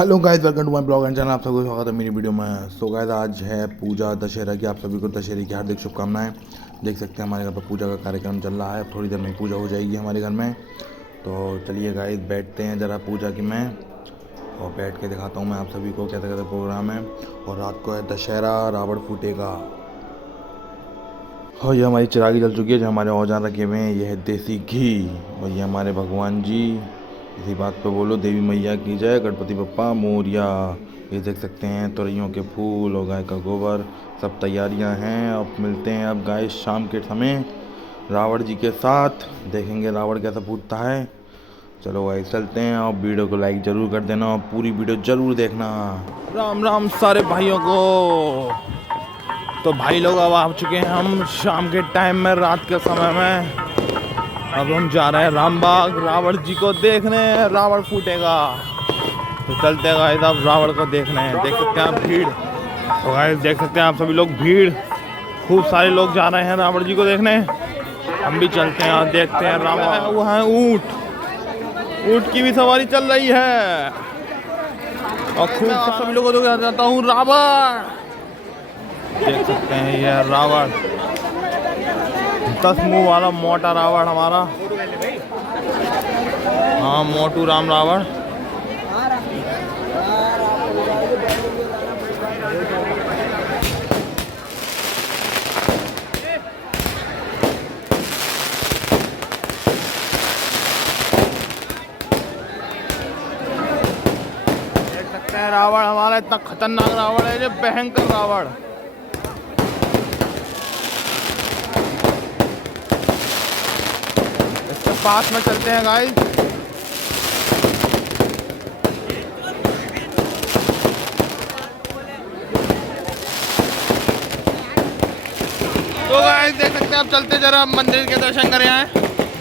Hello guys, welcome to my blog and channel. आप सबको स्वागत है मेरी वीडियो में। सो गाइस, आज है पूजा दशहरा की। आप सभी को दशहरे की हार्दिक शुभकामनाएं। देख सकते हैं हमारे घर पर पूजा का कार्यक्रम चल रहा है। थोड़ी देर में पूजा हो जाएगी हमारे घर में। तो चलिए गाइस, बैठते हैं ज़रा पूजा की में और बैठ के दिखाता हूँ मैं आप सभी को कैसे कैसे प्रोग्राम है। और रात को है दशहरा, रावण फूटेगा। और ये हमारी चिरागी जल चुकी है। जो हमारे औजार रखे हुए हैं, ये है देसी घी। और ये हमारे भगवान जी। इसी बात पे बोलो देवी मैया की जय, गणपति बप्पा मोरिया। ये देख सकते हैं तुरैयों के फूल और गाय का गोबर, सब तैयारियां हैं। अब मिलते हैं अब गाय शाम के समय रावण जी के साथ। देखेंगे रावण कैसा फूटता है। चलो भाई चलते हैं। और वीडियो को लाइक ज़रूर कर देना और पूरी वीडियो ज़रूर देखना। राम राम सारे भाइयों को। तो भाई लोग अब आ चुके हैं हम शाम के टाइम में, रात के समय में। अब हम जा रहे हैं रामबाग रावण जी को देखने। रावण फूटेगा तो चलते हैं गाइस अब रावण को देखने। देख सकते हैं आप भीड़। तो गाइस देख सकते हैं आप सभी लोग भीड़, खूब सारे लोग जा रहे हैं रावण जी को देखने। हम भी चलते हैं और देखते हैं रावण। वो है ऊंट की भी सवारी चल रही है। और खूब सभी लोगों को जाता हूँ रावण। देख सकते हैं ये रावण, 10 मुंह वाला मोटा रावण हमारा। हाँ, मोटू राम रावण। देख सकते हैं रावण हमारा, इतना खतरनाक रावण है, ये भयंकर रावण। पास में चलते हैं गाइस। तो गाइस देख सकते हैं आप, चलते जरा मंदिर के दर्शन करें हैं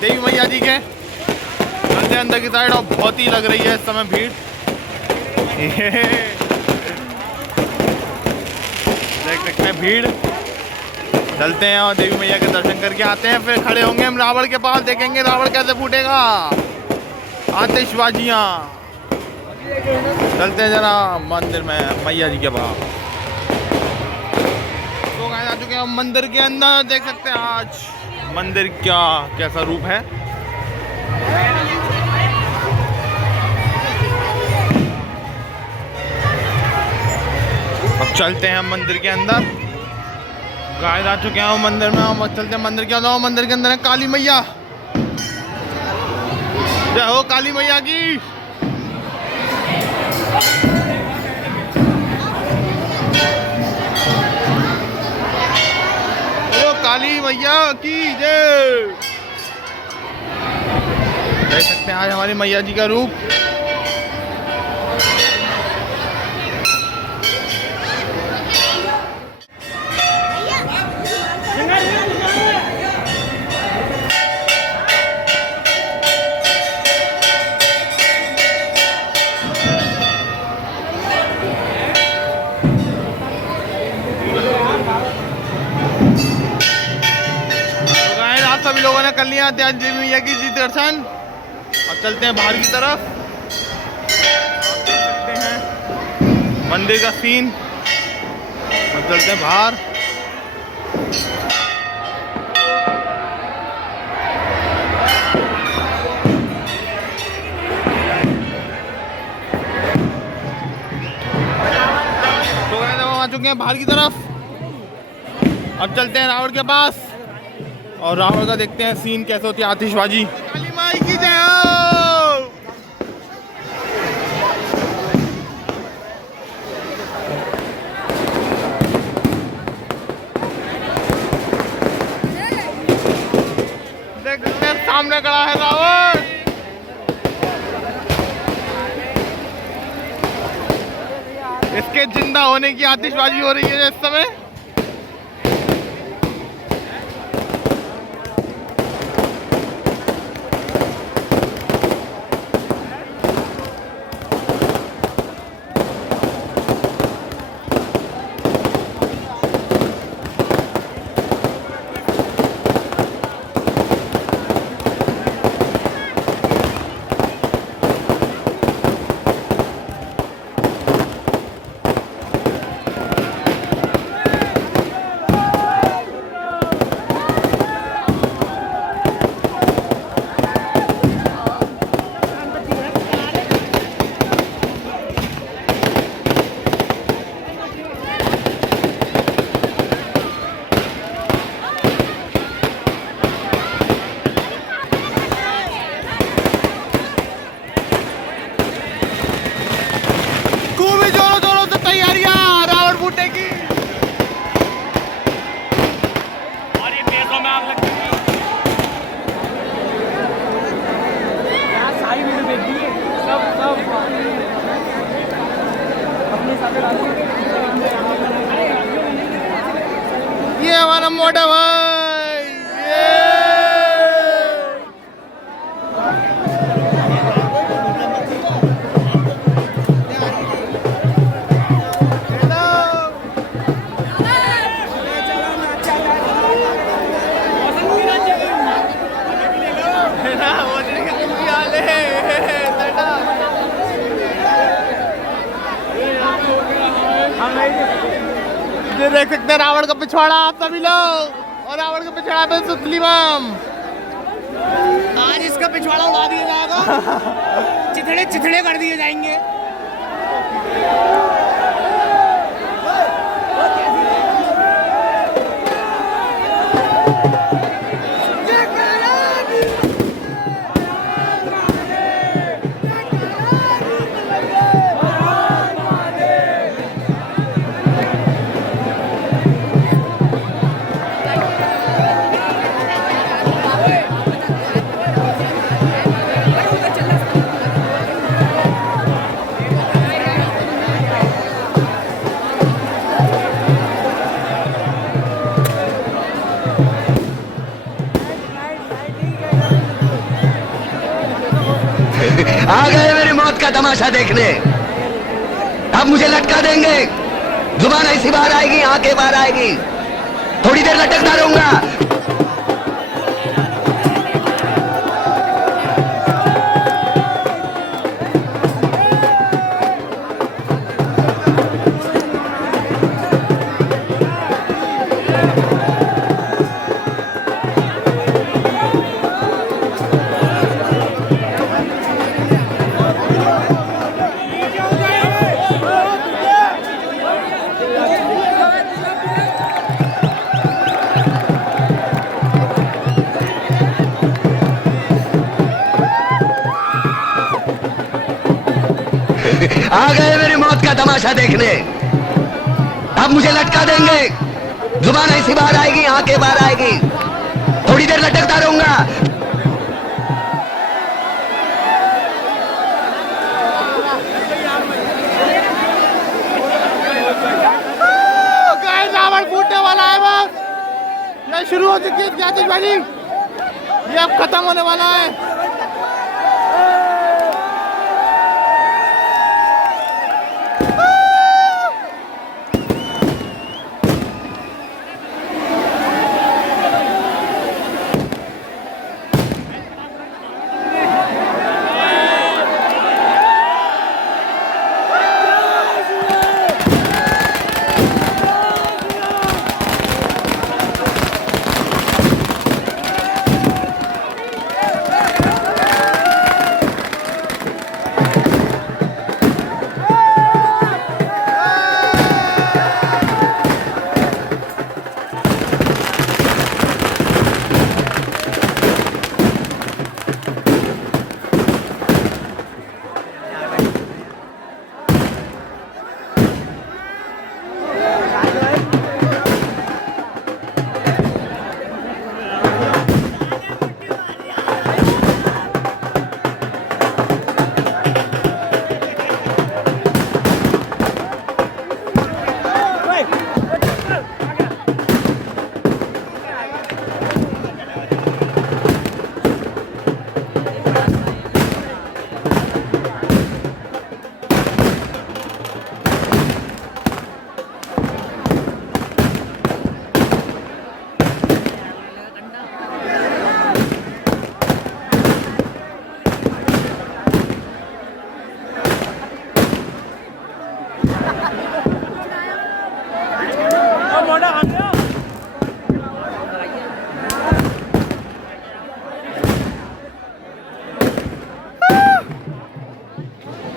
देवी मैया जी के। चलते अंदर की साइड और बहुत ही लग रही है इस समय भीड़। देख सकते हैं भीड़। चलते हैं और देवी मैया के दर्शन करके आते हैं। फिर खड़े होंगे हम रावण के पास, देखेंगे रावण कैसे फूटेगा। आतिशबाजियाँ। चलते हैं जरा मंदिर में मैया जी के पास। तो गाइस आ चुके हैं हम मंदिर के अंदर। देख सकते हैं आज मंदिर क्या कैसा रूप है। अब चलते हैं हम मंदिर के अंदर। गाइस आ चुके हैं मंदिर में। हम चलते हैं मंदिर के अंदर। मंदिर के अंदर है काली मैया। जय हो काली मैया की। ओ काली मैया की जय। देख सकते हैं आज हमारी मैया जी का रूप। सभी लोगों ने कर लिया देवी मैया की जी दर्शन। अब चलते हैं बाहर की तरफ। देखते हैं मंदिर का सीन। अब चलते हैं बाहर। तो गाइस हम आ चुके हैं बाहर की तरफ। अब चलते हैं रावण के पास और रावण का देखते हैं सीन कैसे होती है। आतिशबाजी। काली माई की जय हो। देखते हैं सामने खड़ा है रावण। इसके जिंदा होने की आतिशबाजी हो रही है इस समय। छोटा भाई। देख सकते हैं रावण का पिछवाड़ा आप सभी लोग, और रावण का पिछवाड़ा पे सुतली बम। आज इसका पिछवाड़ा उड़ा दिया जाएगा, चिथड़े चिथड़े कर दिए जाएंगे। आ गए मेरी मौत का तमाशा देखने। अब मुझे लटका देंगे, जुबान ऐसी बाहर आएगी, आंखें बाहर आएगी, थोड़ी देर लटकता रहूंगा। आ गए मेरी मौत का तमाशा देखने। अब मुझे लटका देंगे, जुबान ऐसी बाहर आएगी, आंखें बाहर आएगी, थोड़ी देर लटकता रहूंगा। रावण फूटने वाला है, बस ये शुरू हो चुकी है आतिशबाजी, ये अब खत्म होने वाला है।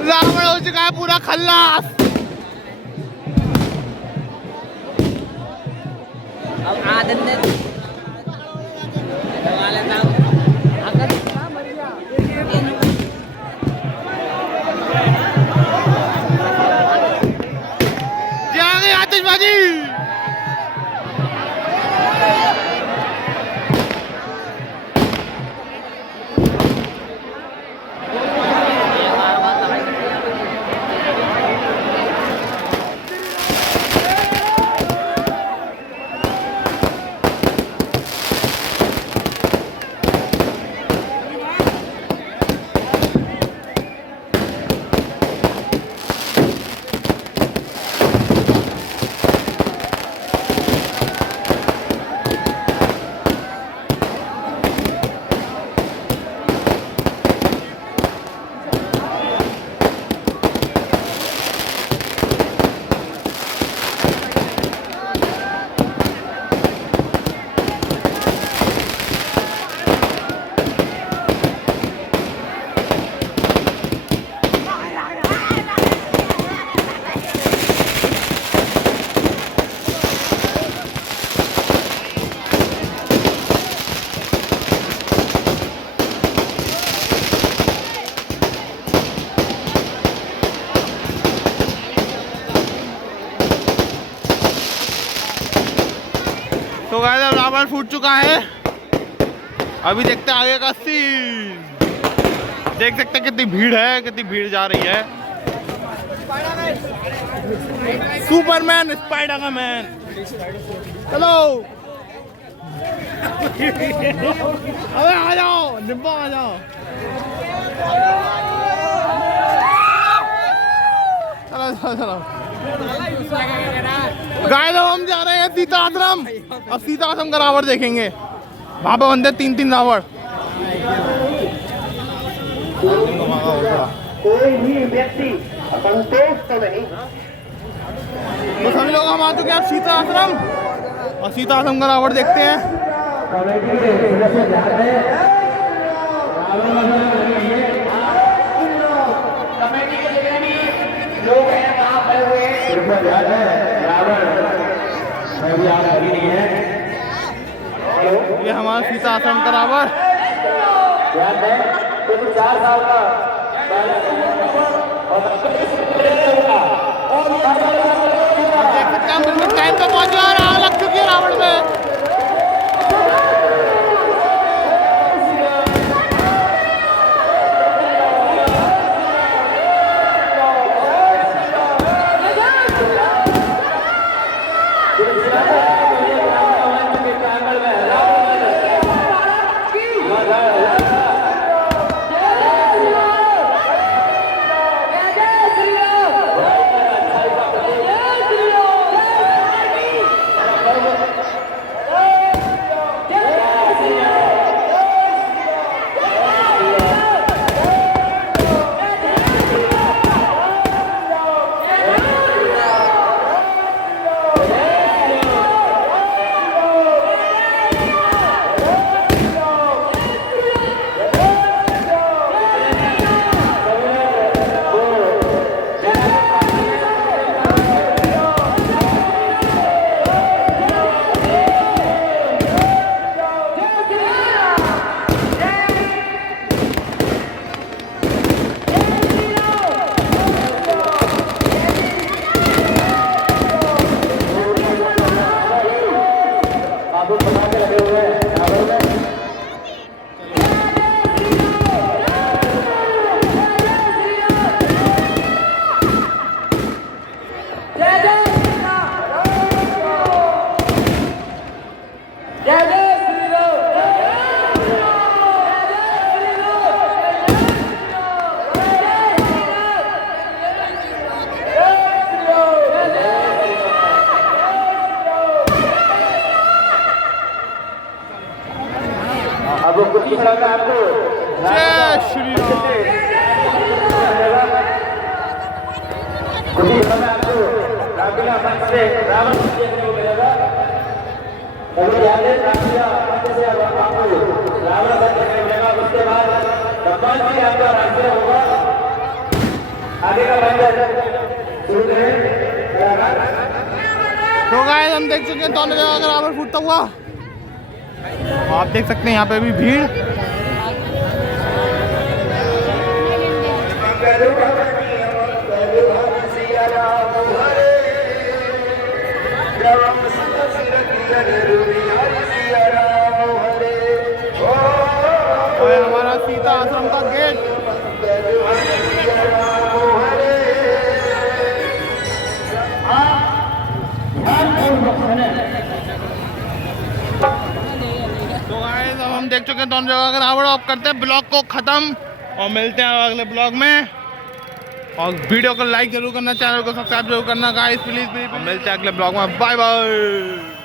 रावण हो चुका है पूरा खल्लास। अब आदत ने आतिशबाजी। रावण फूट चुका है। अभी देखते हैं आगे का सीन। देख सकते हैं कितनी भीड़ है, कितनी भीड़ जा रही है। सुपरमैन स्पाइडर का मैन, चलो अबे आ जाओ, डिब्बा आ जाओ। चलो चलो गाइस, हम जा रहे हैं सीता आश्रम। अब सीता आश्रम का रावण देखेंगे। वहां पे बंदे 3-3 रावण। कोई भी व्यक्ति संतोष तो नहीं। तो सभी लोग हम आ चुके हैं सीता आश्रम, और सीता आश्रम का रावण देखते हैं। ये हमारा सीता आश्रम का रावण। देख सकते हैं हम बिल्कुल टाइम पे पहुंचे और आग लग चुकी है रावण में। अब कुछ ही मिला आपको। जय श्री राम। कुछ ही मिला आपको रामलीला मंच से रावण देखने को मिलेगा। कभी याद है रामलीला मंच से आपको रावण देखने को मिलेगा। उसके बाद भगवान जी आपका राष्ट्रीय होगा। आगे का मंच शुरू करें। तो गाइस, हम देख चुके हैं दोनों जगह रावण फूटता हुआ। आप देख सकते हैं यहाँ पे भी भीड़। और हमारा सीता आश्रम का गेट। तो गाइस, अब हम देख चुके हैं दोनों जगह का रावण। अब करते हैं ब्लॉग को खत्म और मिलते हैं अगले ब्लॉग में। और वीडियो को लाइक जरूर करना, चैनल को सब्सक्राइब जरूर करना गाइस, प्लीज प्लीज। मिलते हैं अगले ब्लॉग में। Bye bye.